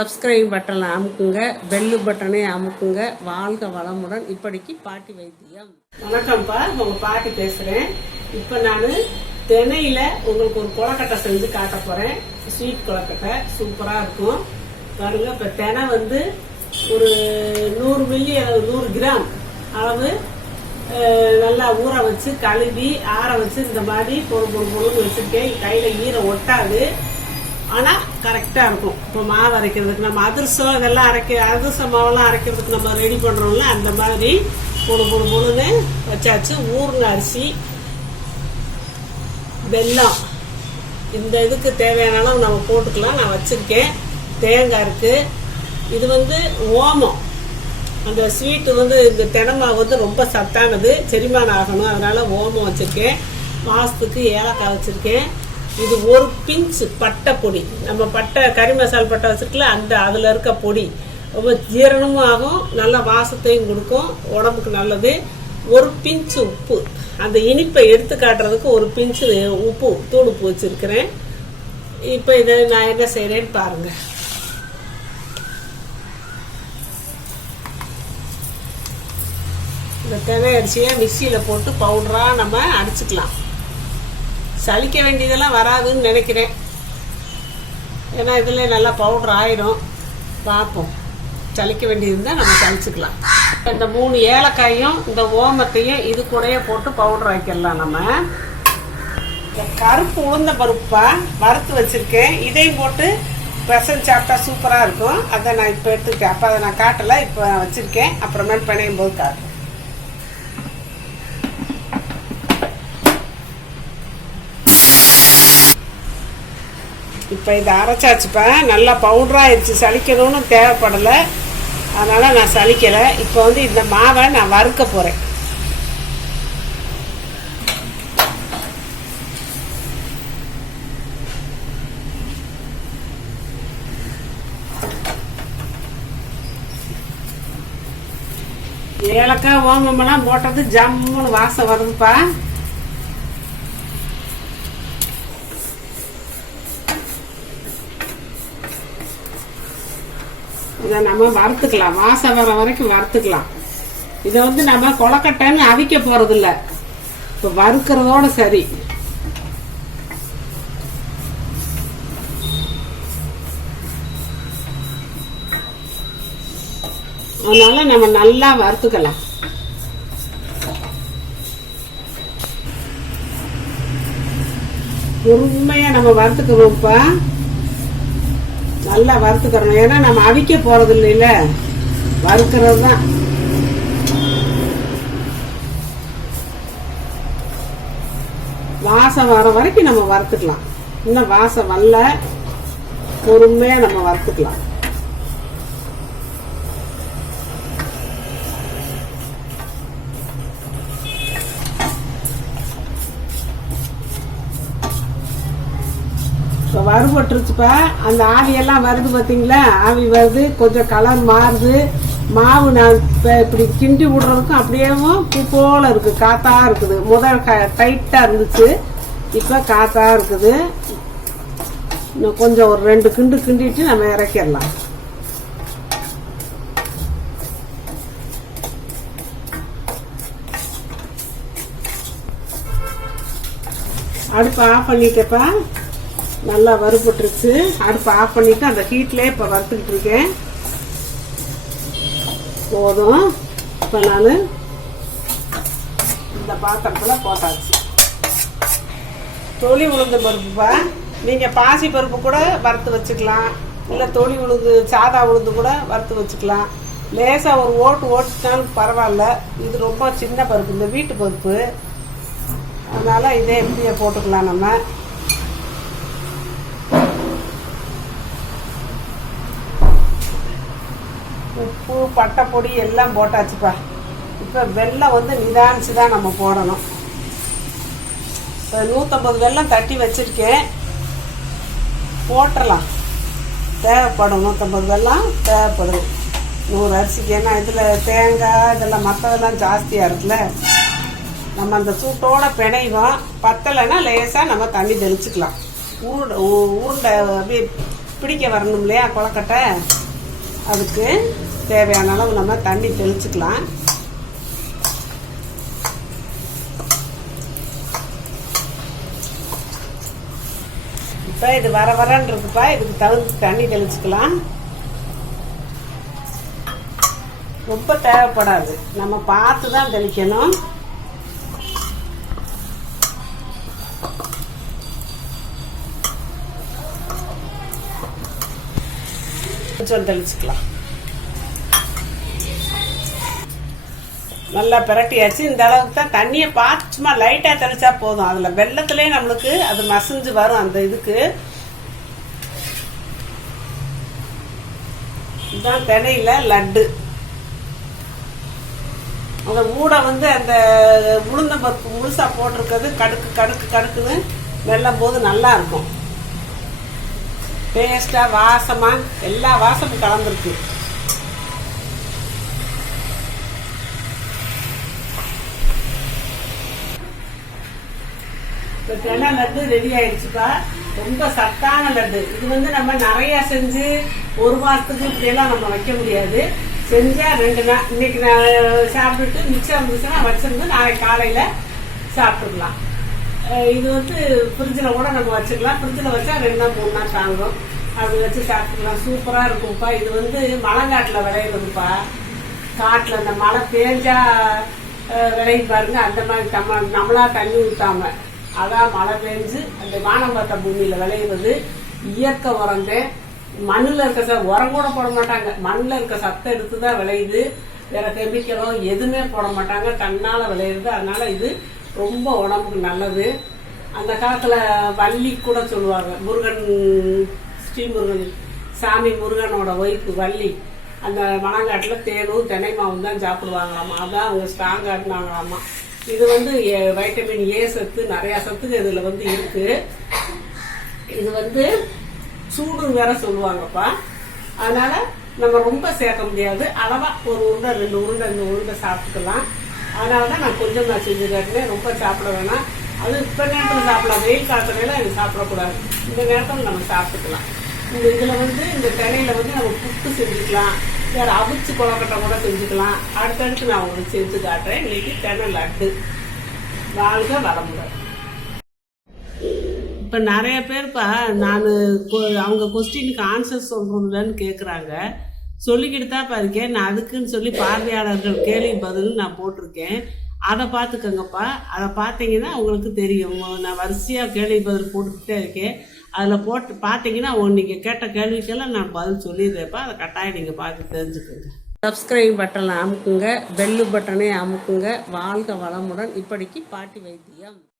Subscribe பட்டனை அமுக்குங்க, bell பட்டனை அமுக்குங்க. வாழ்க வளமுடன். இப்படிக்கு பாட்டி வைத்தியம். வணக்கம்ப்பா, உங்க பாட்டி பேசுறேன். இப்ப நான் தினையில உங்களுக்கு ஒரு கொலக்கட்டை செஞ்சு காட்ட போறேன். ஸ்வீட் கொலக்கட்டை சூப்பரா இருக்கும் பாருங்க. இப்ப தினை வந்து ஒரு 100 மில்லி 100 கிராம் அளவு நல்லா ஊற வச்சு கழுவி ஆற வச்சு இந்த மாதிரி பொழுது வச்சிருக்கேன். கையில ஈரம் ஒட்டாது, ஆனா கரெக்டா இருக்கும். இப்போ மாவு அரைக்கிறதுக்கு நம்ம அதிரசம் இதெல்லாம் அதிரசம் மாவெல்லாம் அரைக்கிறதுக்கு நம்ம ரெடி பண்றோம்ல, அந்த மாதிரி பொழுதுன்னு வச்சாச்சு. ஊர்ன அரிசி, வெல்லம், இந்த இதுக்கு தேவையான அளவு நம்ம போட்டுக்கலாம். நான் வச்சிருக்கேன். தேங்காய் இருக்கு. இது வந்து ஓமம். அந்த ஸ்வீட்டு வந்து இந்த தினமாவு வந்து ரொம்ப சத்தானது, செரிமானம் ஆகணும். அதனால ஓமம் வச்சிருக்கேன். மாசத்துக்கு ஏலக்காய் வச்சிருக்கேன். இது ஒரு பிஞ்சு பட்டை பொடி, நம்ம பட்டை கறி மசால் பட்டை வச்சிருக்கல, அதுல இருக்க பொடி ரொம்ப ஜீரணமும் ஆகும், நல்ல வாசத்தையும் கொடுக்கும், உடம்புக்கு நல்லது. ஒரு பிஞ்சு உப்பு, அந்த இனிப்பை எடுத்து காட்டுறதுக்கு ஒரு பிஞ்சு உப்பு, தூள் உப்பு வச்சிருக்கிறேன். இப்போ இதை நான் என்ன செய்யறேன்னு பாருங்க. இந்த தினை அரிசியை மிக்சியில போட்டு பவுடரா நம்ம அடிச்சுக்கலாம். சலிக்க வேண்டியதெல்லாம் வராதுன்னு நினைக்கிறேன், ஏன்னா இதுல நல்லா பவுடர் ஆயிடும். பார்ப்போம், சலிக்க வேண்டியது இருந்தால் நம்ம சலிச்சுக்கலாம். இந்த 3 ஏலக்காயும் இந்த ஓமத்தையும் இது கூடயே போட்டு பவுடர் ஆக்கிடலாம். நம்ம இந்த கருப்பு உளுந்த பருப்பா வறுத்து வச்சிருக்கேன், இதையும் போட்டு பெசல் சாப்பிட்டா சூப்பராக இருக்கும். அதை நான் இப்போ எடுத்துக்கிட்டேன். அப்போ அதை நான் காட்டலை, இப்போ வச்சிருக்கேன். அப்புறமேல் பிணையும் போது காட்டுறேன். இப்போ இதை அரைச்சாச்சுப்பா, நல்லா பவுடராக ஆயிடுச்சு. சலிக்கணும்னு தேவைப்படலை, அதனால் நான் சலிக்கலை. இப்போ வந்து இந்த மாவை நான் வறுக்க போகிறேன். ஏலக்காய் ஓமமெல்லாம் போட்டது ஜம்முன்னு வாசம் வருதுப்பா. இதை நம்ம வறுத்துக்கலாம், வாசம் வர வரைக்கும் வறுத்துக்கலாம். இதை வந்து நம்ம கொலக்கட்டைன்னு அவிக்க போறது இல்லை, இப்போ வறுக்கிறதோட சரி. அதனால நம்ம நல்லா வறுத்துக்கலாம். பொறுமையா நம்ம வறுத்துக்கிறோம்ப்பா, நல்லா வறுத்துக்கிறோம். ஏன்னா நம்ம அவிக்க போறது இல்லைல்ல, வறுக்கிறது தான். வாசம் வர வரைக்கும் நம்ம வறுத்துக்கலாம். இன்னும் வாசம் வரல, பொறுமையா நம்ம வறுத்துக்கலாம். இப்போ வறுபட்டுருச்சுப்பா, அந்த ஆவியெல்லாம் வருது பார்த்தீங்களா, ஆவி வருது, கொஞ்சம் கலர் மாறுது. மாவு நான் இப்போ இப்படி கிண்டி விடுறதுக்கும் அப்படியேவும் பூ போல இருக்கு, காத்தா இருக்குது. முதல் டைட்டா இருந்துச்சு, இப்போ காத்தா இருக்குது. இன்னும் கொஞ்சம் ஒரு 2 கிண்டு கிண்டிட்டு நம்ம இறக்கிடலாம். அடுப்பு ஆஃப் பண்ணிட்டப்பா, நல்லா வறுபட்டுருச்சு. அடுப்பு ஆஃப் பண்ணிட்டு அந்த ஹீட்லேயே இப்போ வறுத்துக்கிட்டு இருக்கேன். போதும். இப்போ நான் இந்த பாத்திரத்தில் போட்டாச்சு. தொளி உளுந்து பருப்புப்பா, நீங்கள் பாசி பருப்பு கூட வறுத்து வச்சுக்கலாம், இல்லை தொளி உளுந்து சாதா உளுந்து கூட வறுத்து வச்சுக்கலாம். லேசாக ஒரு ஓட்டுனாலும் பரவாயில்ல. இது ரொம்ப சின்ன பருப்பு, இந்த வீட்டு பருப்பு, அதனால இதே எப்படியே போட்டுக்கலாம். நம்ம உப்பு பட்டை பொடி எல்லாம் போட்டாச்சுப்பா. இப்போ வெல்லம் வந்து நிதானிச்சு தான் நம்ம போடணும். இப்போ 150 வெல்லம் தட்டி வச்சிருக்கேன், போட்டுடலாம். தேவைப்படும் 150 வெல்லம் தேவைப்படுது 100 அரிசிக்கு. ஏன்னா இதில் தேங்காய் இதெல்லாம் மற்றதெல்லாம் ஜாஸ்தியாக இருக்குல்ல, நம்ம அந்த சூட்டோட பிணைவோம். பத்தலைன்னா லேசாக நம்ம தண்ணி தெளிச்சுக்கலாம். உருண்டை அப்படியே பிடிக்க வரணும் இல்லையா கொழுக்கட்டை, அதுக்கு தேவையான அளவு நம்ம தண்ணி தெளிச்சுக்கலாம். இப்போ இது வர வரன்றதுப்பா, இதுக்கு தகுந்த தண்ணி தெளிச்சுக்கலாம். ரொம்ப தேவைப்படாது, நம்ம பார்த்து தான் தெளிக்கணும். கொஞ்சம் தெளிச்சுக்கலாம். நல்லா பிரட்டியாச்சு. இந்த அளவுக்கு தான் தண்ணியை பார்த்து சும்மா லைட்டாக தெளிச்சா போதும். அதில் வெள்ளத்துலேயே நம்மளுக்கு அது மசிஞ்சு வரும். அந்த இதுக்கு இதுதான் தினையில லட்டு. அந்த ஊடை வந்து அந்த உளுந்தம்பருப்பு முழுசா போட்டிருக்கிறது கடுக்கு கடுக்கு கடுக்குன்னு வெல்லும் போது நல்லா இருக்கும். டேஸ்டா வாசமா எல்லா வாசமும் கலந்துருக்கு. இப்போ தென்னை லட்டு ரெடி ஆயிடுச்சுப்பா. ரொம்ப சத்தான லட்டு. இது வந்து நம்ம நிறைய செஞ்சு ஒரு மாசத்துக்கு இப்படியெல்லாம் நம்ம வைக்க முடியாது. செஞ்சா 2 நாள், இன்னைக்கு நான் சாப்பிட்டுட்டு மிச்சம் இருந்துச்சுன்னா வச்சிருந்து நாளைக்கு காலையில சாப்பிட்டுக்கலாம். இது வந்து ஃப்ரிட்ஜில் கூட நம்ம வச்சுக்கலாம். ஃப்ரிட்ஜில் வச்சா 2 நாள் 3 நாள் தாங்கும். அப்படி வச்சு சாப்பிட்டுக்கலாம். சூப்பராக இருக்கும்ப்பா. இது வந்து மலைக்காட்டில் விளையுதுப்பா. காட்டில் இந்த மழை பேஞ்சா விளையும் பாருங்க, அந்த மாதிரி நம்மளா தண்ணி ஊற்றாம அதான் மழை பெஞ்சு அந்த வானம் பார்த்த பூமியில் விளையிறது. இயற்கை உரங்க. மண்ணில் இருக்க உரம் கூட போட மாட்டாங்க. மண்ணில் இருக்க சத்தை எடுத்து தான் விளையுது. வேற கெமிக்கலோ எதுவுமே போட மாட்டாங்க. தன்னால விளையுறது. அதனால இது ரொம்ப உடம்புக்கு நல்லது. அந்த காலத்துல வள்ளி கூட சொல்லுவாங்க, முருகன், ஸ்ரீமுருகன் சாமி முருகனோட ஒய்ஃபு வள்ளி, அந்த மணங்காட்டில் தேனும் தென்னை மாவும் தான் சாப்பிடுவாங்களாமா. அதான் அவங்க ஸ்ட்ராங்கா இருந்தாங்களாமா. இது வந்து வைட்டமின் ஏ சத்து, நிறைய சத்துக்கு இதுல வந்து இருக்கு. இது வந்து சூடுன்னு வேற சொல்லுவாங்கப்பா. அதனால நம்ம ரொம்ப சேர்க்க முடியாது. அளவா ஒரு உருண்டை 2 உருண்டை 2 உருண்டை சாப்பிட்டுக்கலாம். அதனாலதான் நான் கொஞ்சம் நான் செஞ்சு காட்டினேன். ரொம்ப சாப்பிட வேணாம். அது இப்ப நேரத்தில் சாப்பிடலாம். வெயில் காலத்துல இது சாப்பிடக்கூடாது. இந்த நேரத்தில் நம்ம சாப்பிட்டுக்கலாம். இதுல வந்து இந்த தினையில வந்து நம்ம புட்டு செஞ்சுக்கலாம். வேற அவிச்சு கொழுக்கட்டை கூட செஞ்சுக்கலாம். அடுத்தடுத்து நான் உங்களுக்கு செஞ்சு காட்டுறேன். இன்னைக்கு தெனை லட்டு. வாழ்க வளமுடன். இப்போ நிறைய பேர்ப்பா நான் அவங்க கொஸ்டினுக்கு ஆன்சர் சொல்கிறதுலன்னு கேட்குறாங்க. சொல்லிக்கிட்டு தான் இருக்கேன். நான் அதுக்குன்னு சொல்லி பார்வையாளர்கள் கேள்வி பதில் நான் போட்டிருக்கேன். அதை பார்த்துக்கங்கப்பா. அதை பார்த்தீங்கன்னா உங்களுக்கு தெரியும். நான் வரிசையாக கேள்வி பதில் போட்டுக்கிட்டே இருக்கேன். அதில் போட்டு பார்த்தீங்கன்னா நீங்கள் கேட்ட கேள்விக்கெல்லாம் நான் பதில் சொல்லிடுறேன்ப்பா. அதை கட்டாயம் நீங்கள் பார்த்து தெரிஞ்சுக்கோங்க. சப்ஸ்கிரைப் பட்டனை அமுக்குங்க, பெல்லு பட்டனை அமுக்குங்க. வாழ்க வளமுடன். இப்படிக்கு பாட்டி வைத்தியம்.